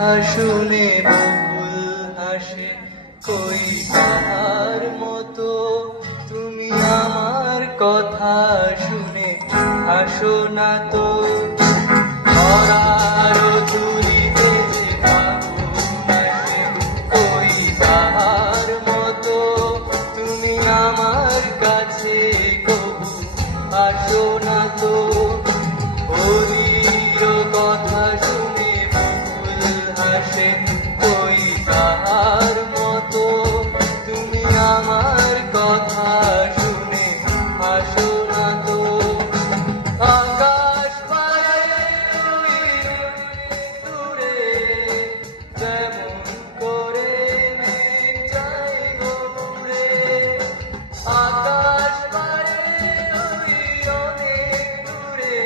শুনে বকুল হাসে কই তাহার মতো, তুমি আমার কথা শুনে হাসো না তো। ধরার তুলিতে যে ফাগুন আসে কই তাহার মতো, তুমি আমার কাছে কবু আসো না তো। ওলিও কথা শুনে বকুল হাসে কই তাহার মতো, তুমি আমার কথা শুনে হাসো না তো। আকাশ পারে দূরে যেমন করে মেঘ যায় উড়ে, আকাশ পারে অনেক দূরে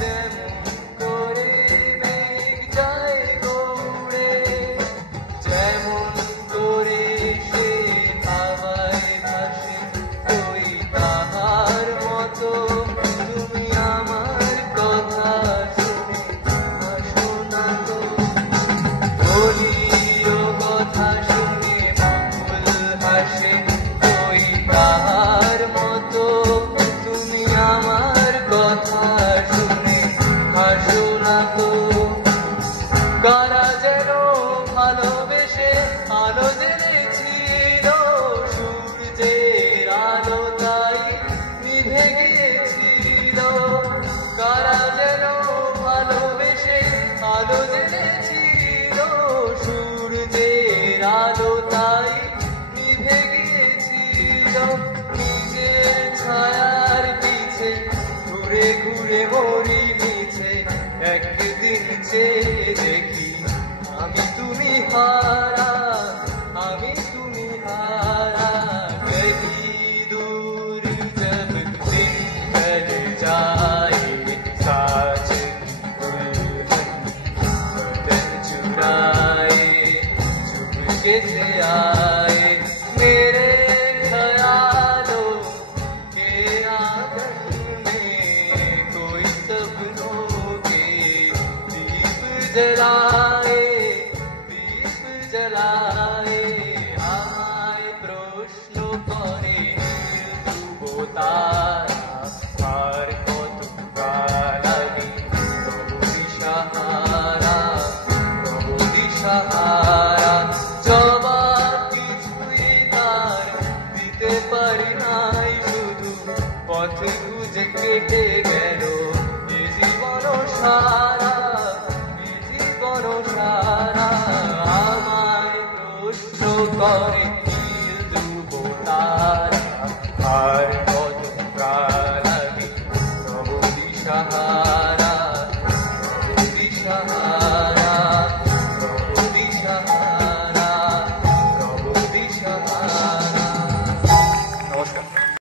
যেমন করে মেঘ যায় উড়ে, যেমন করে সে হাওয়ায় ভাসে কই তাহার মতো, তুমি আমার কথা শুনে হাসো না তো। বলিও কথা শুনে বকুল হাসে কই তাহার মতো, তুমি আমার কথা শুনে হাসো না তো। কারা যেন ভালোবেসে আলো জেনেছিল, সূর্যের আলো তাই নিভে গিয়েছিল। কারা যেন ভালোবেসে আলো জেনেছিল, সূর্যের আলো তাই নিভে গিয়েছিল। নিজের ছায়ার পিছে ঘুরে ঘুরে মরি মিছে, একদিন চেয়ে দেখি আমি তুমি হারা, আমি তুমি হারা। कभी दूर जब दिन ढल जाए, साजन दुल्हन बदन चुराए चुपके से आए, मेरे ख्यालों के आंगन में कोई सपनों के दीप जलाए, दीप जलाए। আমায় প্রশ্ন করে ধ্রুব তারা, আর কত কাল আগে রব দিশাহারা, রব দিশাহারা। জবাব কিছুই তার দিতে পারি নাই, শুধু পথ খুঁজে কেটে গেল এ জীবন সারা, এ জীবন সারা। আমায় প্রশ্ন করে ধ্রুব তারা, আর কত কাল আগে রব দিশাহারা।